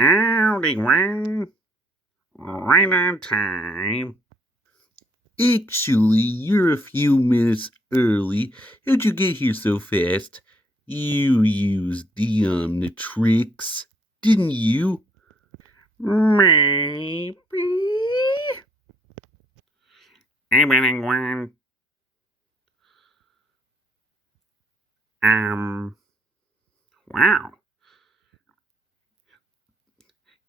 Howdy, Gwen. Right on time. Actually, you're a few minutes early. How'd you get here so fast? You used the Omnitrix, didn't you? Maybe. Evening, Gwen. Wow.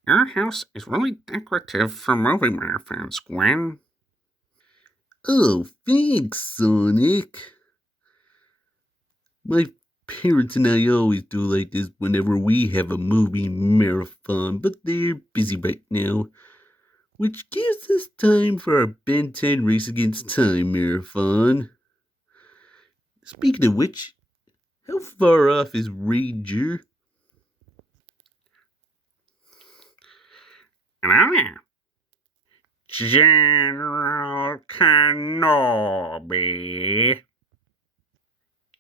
Your house is really decorative for movie marathons, Gwen. Oh, thanks, Sonic. My parents and I always do like this whenever we have a movie marathon, but they're busy right now, which gives us time for our Ben 10 Race Against Time marathon. Speaking of which, how far off is Ranger? Hello there. General Kenobi.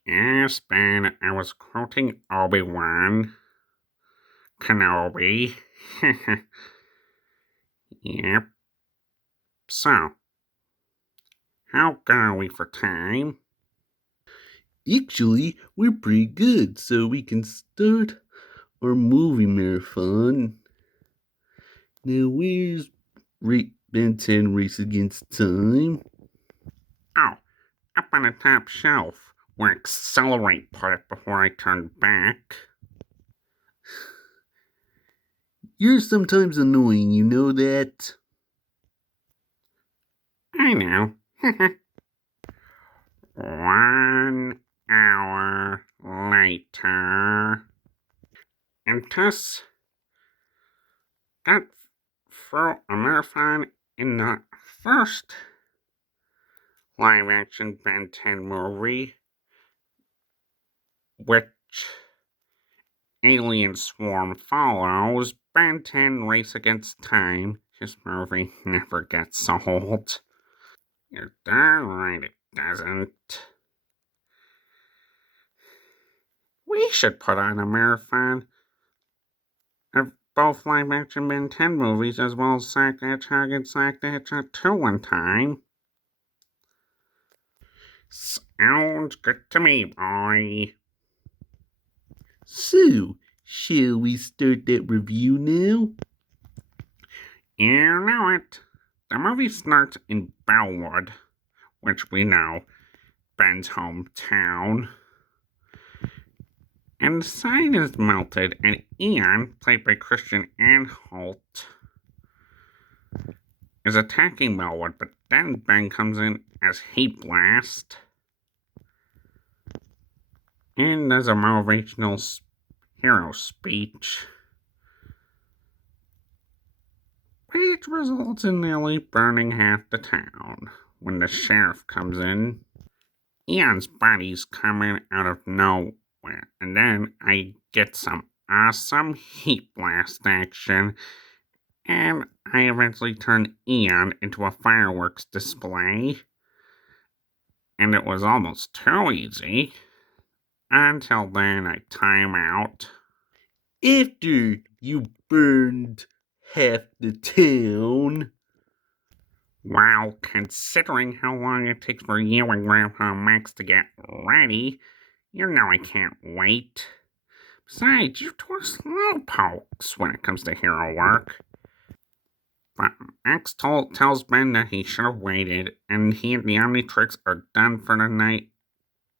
Yes, Ben, I was quoting Obi-Wan Kenobi. Yep. So, how are we for time? Actually, we're pretty good, so we can start our movie marathon. Now, where's Ben 10 Race Against Time? Oh, up on the top shelf, where accelerate put it before I turned back. You're sometimes annoying, you know that? I know. 1 hour later. And thus got through a marathon in the first live-action Ben 10 movie, which Alien Swarm follows. Ben 10 Race Against Time. This movie never gets old. You're darn right it doesn't. We should put on a marathon of both live-action Ben 10 movies as well as Sonic the Hedgehog and Sonic the Hedgehog 2 one time. Sounds good to me, boy. So, shall we start that review now? You know it. The movie starts in Bellwood, which we know, Ben's hometown. And the sign is melted, and Ian, played by Christian Anholt, is attacking Bellwood, but then Ben comes in as Heat Blast. And there's a motivational hero speech, which results in nearly burning half the town when the sheriff comes in. Ian's body's coming out of nowhere, and then I get some awesome heat blast action, and I eventually turn Ian into a fireworks display. And it was almost too easy. Until then, I time out. After you burned half the town. Well, considering how long it takes for you and Grandpa Max to get ready, you know I can't wait. Besides, you two are slowpokes when it comes to hero work. But Max tells Ben that he should have waited, and he and the Omnitrix are done for the night,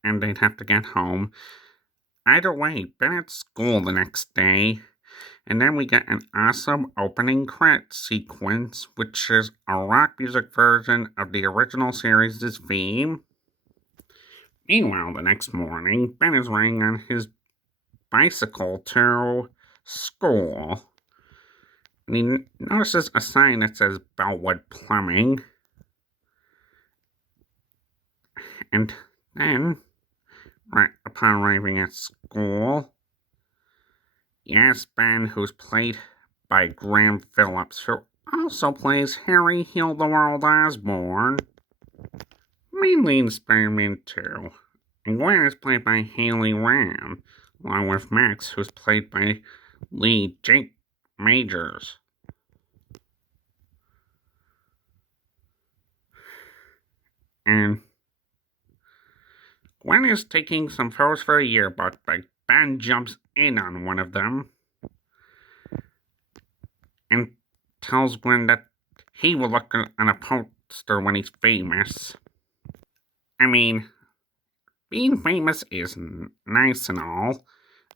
and they'd have to get home. Either way, Ben at school the next day. And then we get an awesome opening credit sequence, which is a rock music version of the original series' theme. Meanwhile, the next morning, Ben is riding on his bicycle to school. And he notices a sign that says Bellwood Plumbing. And then, right upon arriving at school, yes, Ben, who's played by Graham Phillips, who also plays Harry Heal the World Osborn, mainly in Spider-Man 2. And Gwen is played by Haley Ram, along with Max, who's played by Lee Jake majors. And Gwen is taking some photos for a yearbook, but Ben jumps in on one of them and tells Gwen that he will look on a poster when he's famous. I mean, being famous is nice and all,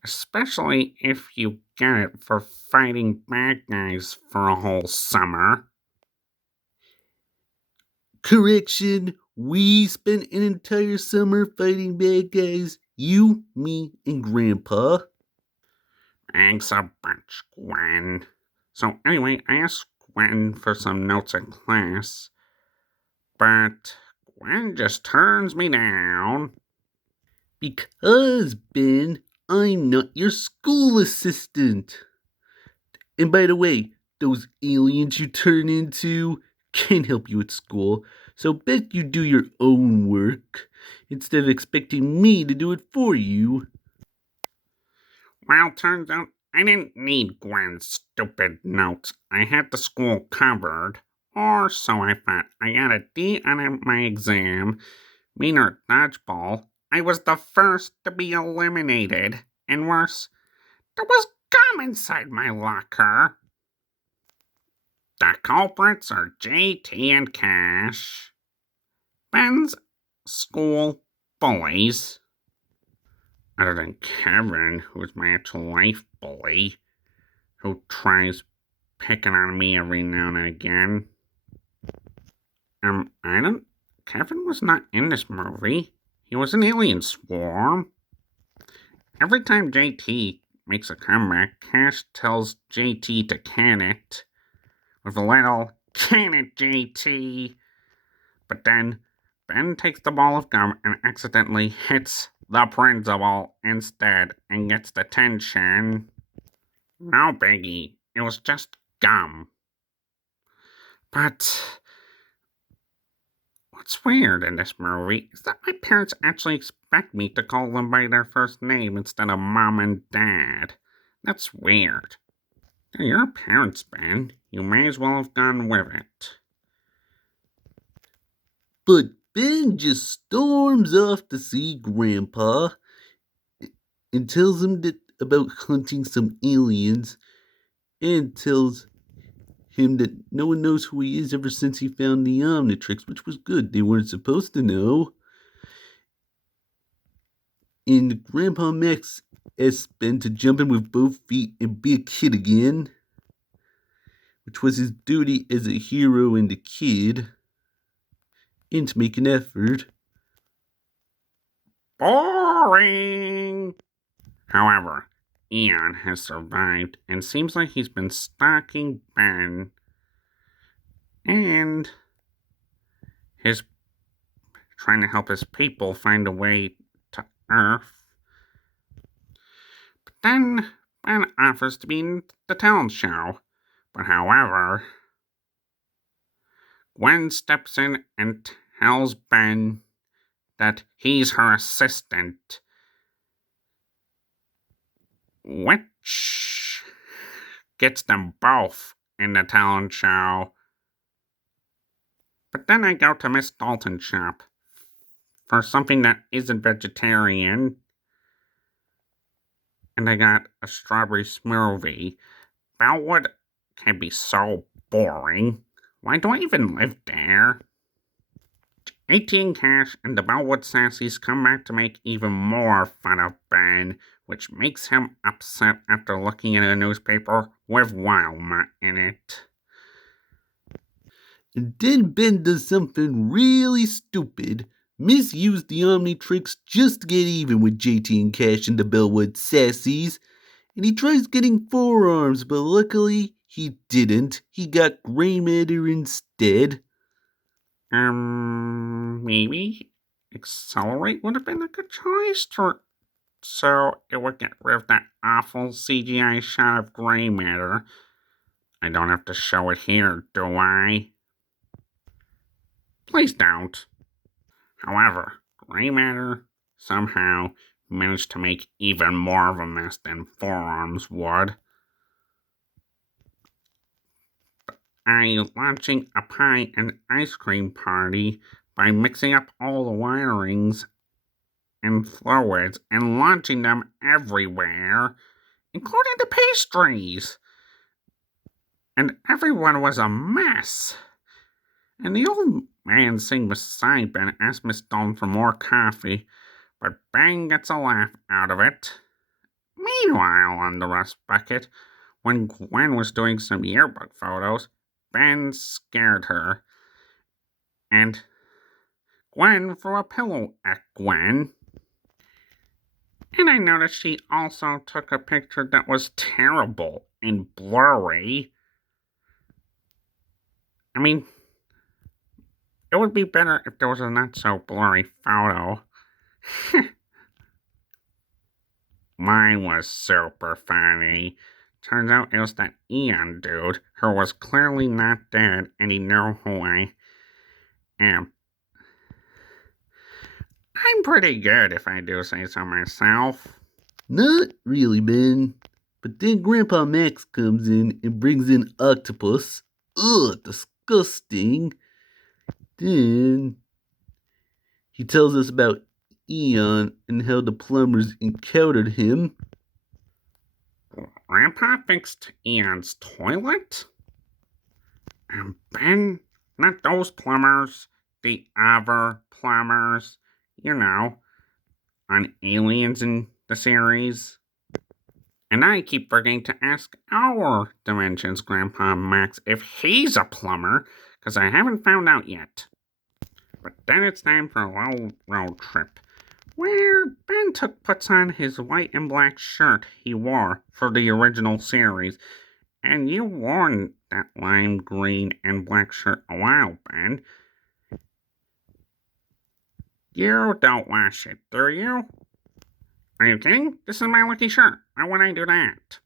especially if you get it for fighting bad guys for a whole summer. Correction, we spent an entire summer fighting bad guys. You, me, and Grandpa. Thanks a bunch, Gwen. So, anyway, I asked Gwen for some notes in class, but Gwen just turns me down. Because, Ben, I'm not your school assistant. And by the way, those aliens you turn into can't help you at school, so bet you do your own work instead of expecting me to do it for you. Well, turns out I didn't need Gwen's stupid notes. I had the school covered. Or so I thought. I got a D on my exam. Meaner dodgeball. I was the first to be eliminated. And worse, there was gum inside my locker. The culprits are JT and Cash. Ben's school bullies. Other than Kevin, who's my actual life bully, who tries picking on me every now and again. I don't. Kevin was not in this movie. He was an alien swarm. Every time JT makes a comeback, Cash tells JT to can it with a little can it, JT. But then Ben takes the ball of gum and accidentally hits the principal instead and gets detention. No biggie, it was just gum. But what's weird in this movie is that my parents actually expect me to call them by their first name instead of mom and dad. That's weird. They're your parents, Ben. You may as well have gone with it. But Ben just storms off to see Grandpa and tells him about hunting some aliens and tells him that no one knows who he is ever since he found the Omnitrix, which was good. They weren't supposed to know. And Grandpa Max asks Ben to jump in with both feet and be a kid again, which was his duty as a hero and a kid, and to make an effort. Boring! However, Ian has survived and seems like he's been stalking Ben and his trying to help his people find a way to Earth. But then Ben offers to be in the talent show. But however, Gwen steps in and tells Ben that he's her assistant, which gets them both in the talent show. But then I go to Miss Dalton's shop for something that isn't vegetarian, and I got a strawberry smoothie. Bellwood can be so boring. Why do I even live there? 18 Cash and the Bellwood Sassies come back to make even more fun of Ben, which makes him upset after looking at a newspaper with Wilma in it. And then Ben does something really stupid. Misused the Omnitrix just to get even with JT and Cash and the Bellwood Sassies. And he tries getting forearms, but luckily he didn't. He got gray matter instead. Maybe Accelerate would have been a good choice so it would get rid of that awful CGI shot of gray matter. I don't have to show it here, do I? Please don't. However, gray matter somehow managed to make even more of a mess than forearms would. launching a pie and ice cream party by mixing up all the wirings and fluids and launching them everywhere, including the pastries. And everyone was a mess. And the old man sitting beside Ben asked Miss Dawn for more coffee, but Ben gets a laugh out of it. Meanwhile, on the rust bucket, when Gwen was doing some yearbook photos, Ben scared her, and Gwen threw a pillow at Gwen. And I noticed she also took a picture that was terrible and blurry. I mean, it would be better if there was a not so blurry photo. Mine was super funny. Turns out it was that Eon dude who was clearly not dead and he knew who I am. I'm pretty good if I do say so myself. Not really, Ben. But then Grandpa Max comes in and brings in octopus. Ugh, disgusting. Then he tells us about Eon and how the plumbers encountered him. Grandpa fixed Eon's toilet? Ben, not those plumbers, the other plumbers, you know, on Aliens in the series. And I keep forgetting to ask our Dimensions Grandpa Max if he's a plumber, because I haven't found out yet. But then it's time for a little road trip, where Ben puts on his white and black shirt he wore for the original series. And you wore that lime green and black shirt a while, Ben. You don't wash it, do you? Are you kidding? This is my lucky shirt. Why would I do that?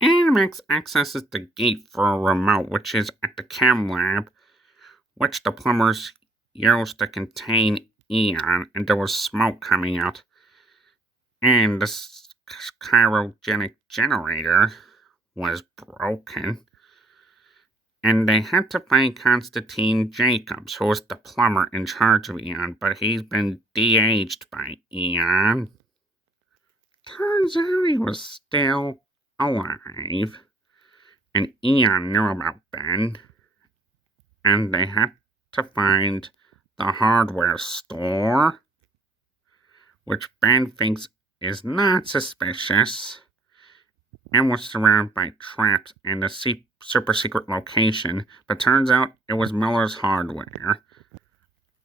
And Max accesses the gate for a remote, which is at the chem lab, which the plumbers used to contain Eon, and there was smoke coming out. And the cryogenic generator was broken. And they had to find Constantine Jacobs, who was the plumber in charge of Eon, but he's been de-aged by Eon. Turns out he was still alive, and Eon knew about Ben, and they had to find the hardware store, which Ben thinks is not suspicious, and was surrounded by traps and a super secret location, but turns out it was Miller's hardware.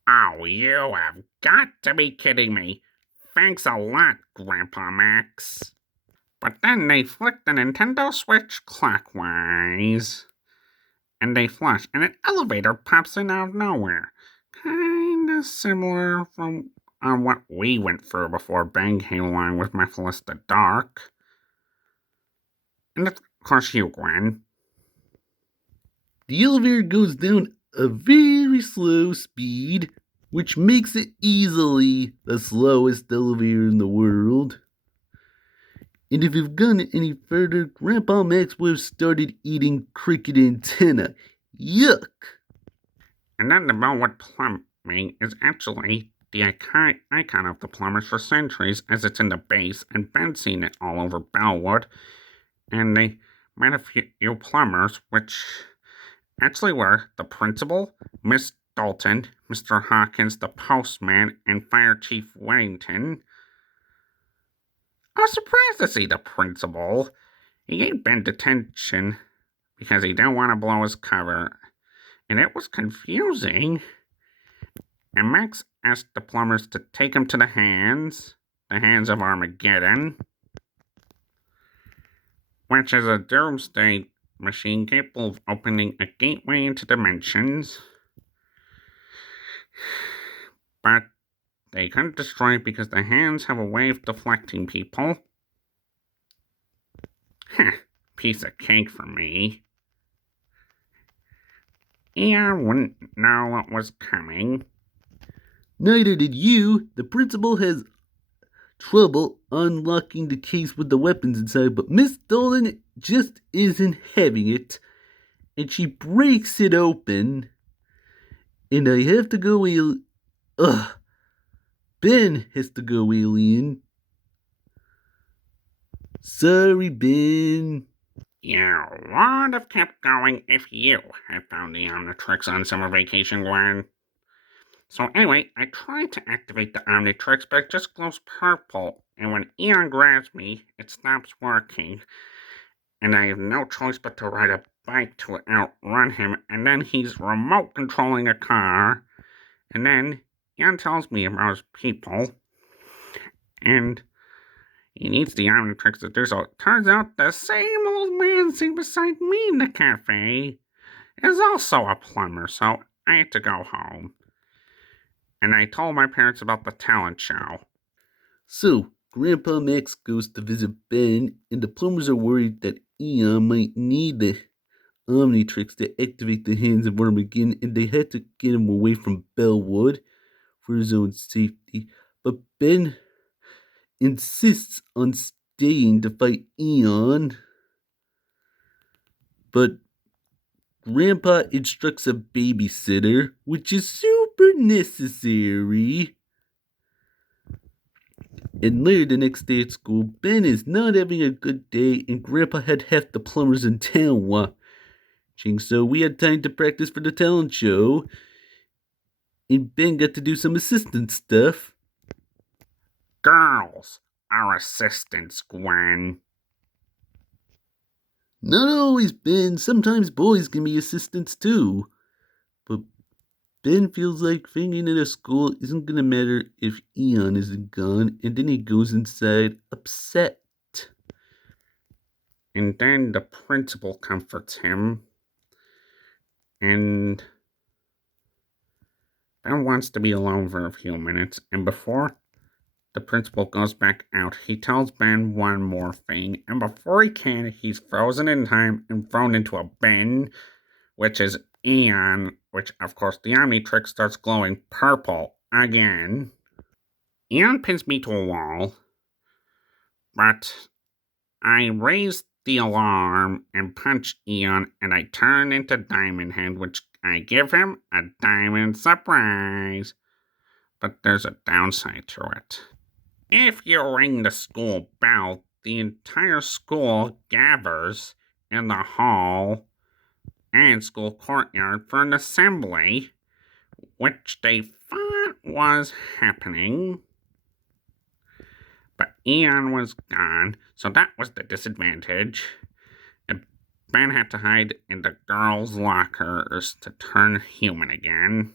Oh, you have got to be kidding me. Thanks a lot, Grandpa Max. But then they flick the Nintendo Switch clockwise, and they flush, and an elevator pops in out of nowhere. Kinda similar from what we went through before Ben came along with Mephisto Dark. And of course you, Gwen. The elevator goes down a very slow speed, which makes it easily the slowest elevator in the world. And if you've gone any further, Grandpa Max would have started eating cricket antenna. Yuck! And then the Bellwood Plumbing is actually the icon of the plumbers for centuries, as it's in the base, and Ben's seen it all over Bellwood. And they met a few plumbers, which actually were the principal, Miss Dalton, Mr. Hawkins, the postman, and Fire Chief Wellington. I was surprised to see the principal. He gave Ben detention because he didn't want to blow his cover, and it was confusing. And Max asked the plumbers to take him to the hands of Armageddon, which is a doomsday machine capable of opening a gateway into dimensions. But they couldn't destroy it because the hands have a way of deflecting people. Piece of cake for me. Eon wouldn't know what was coming. Neither did you. The principal has trouble unlocking the case with the weapons inside, but Miss Dolan just isn't having it. and she breaks it open, and I have to go ugh, Ben has to go alien. Sorry, Ben. You would have kept going if you had found the Omnitrix on summer vacation, Gwen. So anyway, I tried to activate the Omnitrix, but it just glows purple, and when Eon grabs me, it stops working, and I have no choice but to ride a bike to outrun him, and then he's remote controlling a car, and then Eon tells me about his people, and he needs the Omnitrix to do so. It turns out the same old man sitting beside me in the cafe is also a plumber, so I had to go home. And I told my parents about the talent show. So, Grandpa Max goes to visit Ben, and the plumbers are worried that Eon might need the Omnitrix to activate the hands of Armageddon, and they had to get him away from Bellwood for his own safety. But Ben insists on staying to fight Eon. But Grandpa instructs a babysitter, which is super necessary. And later the next day at school, Ben is not having a good day, and Grandpa had half the plumbers in town watching, so we had time to practice for the talent show. And Ben got to do some assistant stuff. Girls are assistants, Gwen. Not always, Ben. Sometimes boys can be assistants too. But Ben feels like fitting in a school isn't gonna matter if Eon isn't gone, and then he goes inside upset. And then the principal comforts him. And Ben wants to be alone for a few minutes. And before the principal goes back out, he tells Ben one more thing. And before he can, he's frozen in time and thrown into a bin, which is Eon, which of course the Omnitrix starts glowing purple again. Eon pins me to a wall, but I raise the alarm and punch Eon, and I turn into Diamond Head, which I give him a diamond surprise. But there's a downside to it. If you ring the school bell, the entire school gathers in the hall and school courtyard for an assembly, which they thought was happening. But Eon was gone, so that was the disadvantage. And Ben had to hide in the girls' lockers to turn human again.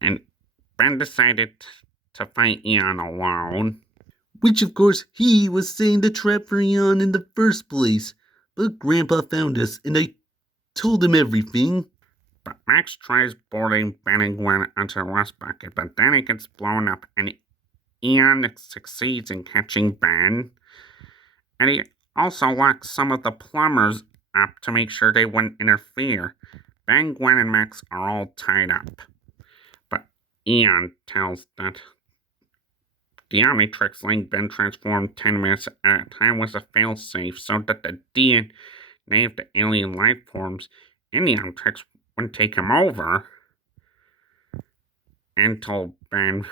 And Ben decided to fight Eon alone. Which, of course, he was setting the trap for Eon in the first place. But Grandpa found us, and I told him everything. But Max tries boarding Ben and Gwen onto a rust bucket, but then it gets blown up, and Eon succeeds in catching Ben. And he also locks some of the plumbers up to make sure they wouldn't interfere. Ben, Gwen, and Max are all tied up. But Eon tells that the Omnitrix letting Ben transform 10 minutes at a time was a failsafe so that the DNA of the alien life forms in the Omnitrix wouldn't take him over. And told Ben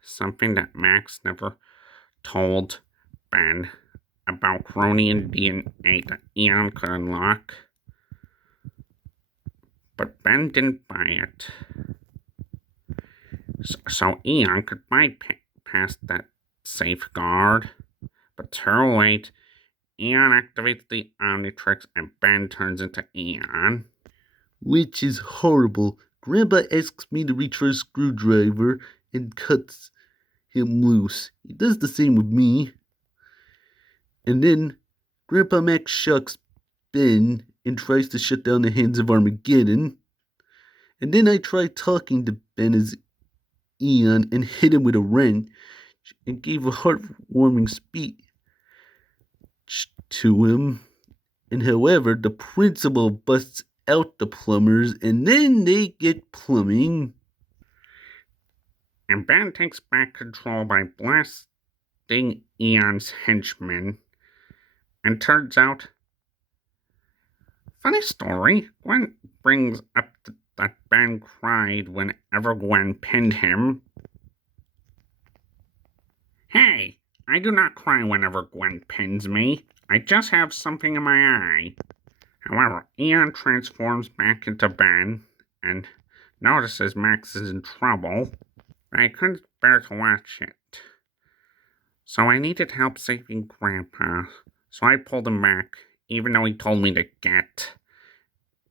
something that Max never told Ben about Cronian DNA that Eon could unlock. But Ben didn't buy it. So Eon could bypass that safeguard. But too late. Eon activates the Omnitrix and Ben turns into Eon. Which is horrible. Grandpa asks me to reach for a screwdriver and cuts him loose. He does the same with me. And then Grandpa Max shocks Ben and tries to shut down the hands of Armageddon. And then I try talking to Ben as Eon and hit him with a wrench and gave a heartwarming speech to him. And however, the principal busts out the plumbers and then they get plumbing. And Ben takes back control by blasting Eon's henchmen. And turns out Funny story, Gwen brings up that Ben cried whenever Gwen pinned him. Hey, I do not cry whenever Gwen pins me. I just have something in my eye. However, Ian transforms back into Ben and notices Max is in trouble. I couldn't bear to watch it. So I needed help saving Grandpa. So I pulled him back, even though he told me to get.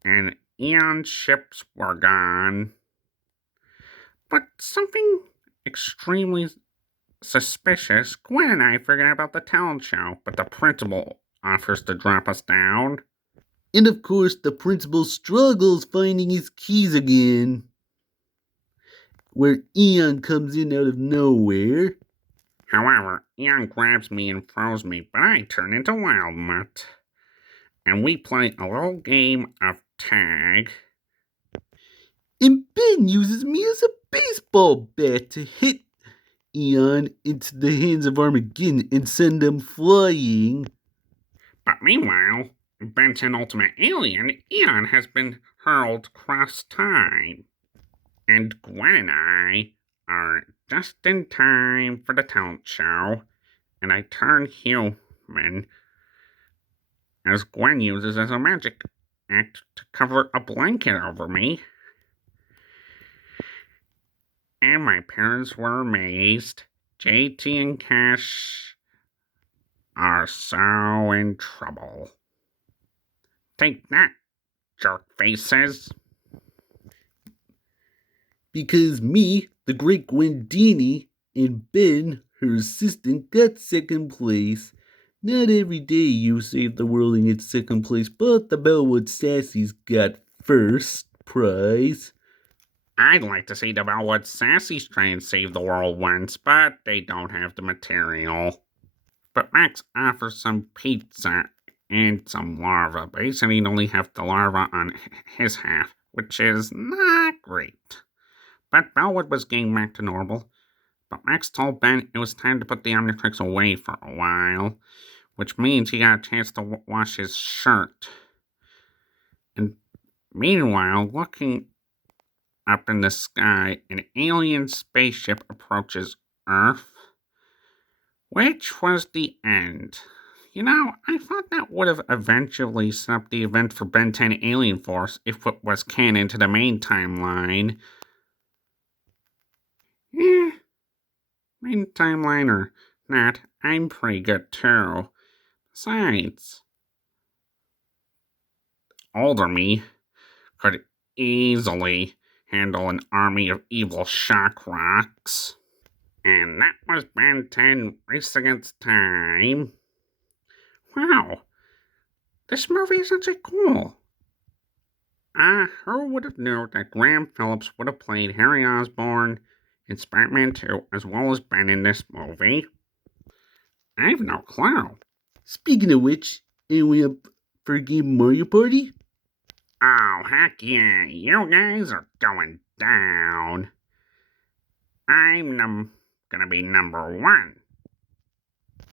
And Eon's ships were gone. But something extremely suspicious. Gwen and I forgot about the talent show, but the principal offers to drop us down. And of course, the principal struggles finding his keys again. Where Eon comes in out of nowhere. However, Eon grabs me and throws me, but I turn into Wild Mutt. And we play a little game of tag. And Ben uses me as a baseball bat to hit Eon into the hands of Armageddon and send them flying. But meanwhile, Benton Ultimate Alien, Eon has been hurled across time. And Gwen and I are just in time for the talent show, and I turn human as Gwen uses as a magic act to cover a blanket over me. And my parents were amazed. JT and Cash are so in trouble. Take that, jerk faces. Because me, the great Gwendini, and Ben, her assistant, got second place. Not every day you save the world and get second place, but the Bellwood Sassies got first prize. I'd like to see the Bellwood Sassies try and save the world once, but they don't have the material. But Max offers some pizza and some larva, but he said he'd only have the larva on his half, which is not great. But Bellwood was getting back to normal. But Max told Ben it was time to put the Omnitrix away for a while, which means he got a chance to wash his shirt. And meanwhile, looking up in the sky, an alien spaceship approaches Earth, which was the end. You know, I thought that would have eventually set up the event for Ben 10 Alien Force if it was canon to the main timeline. Main timeline or not, I'm pretty good too. Besides, older me could easily handle an army of evil shock rocks. And that was Ben 10 Race Against Time. Wow, this movie is actually cool. Who would have known that Graham Phillips would have played Harry Osborn in Spider-Man 2 as well as Ben in this movie? I have no clue. Speaking of which, anyone up for a game Mario Party? Oh, heck yeah, you guys are going down. I'm gonna be number 1.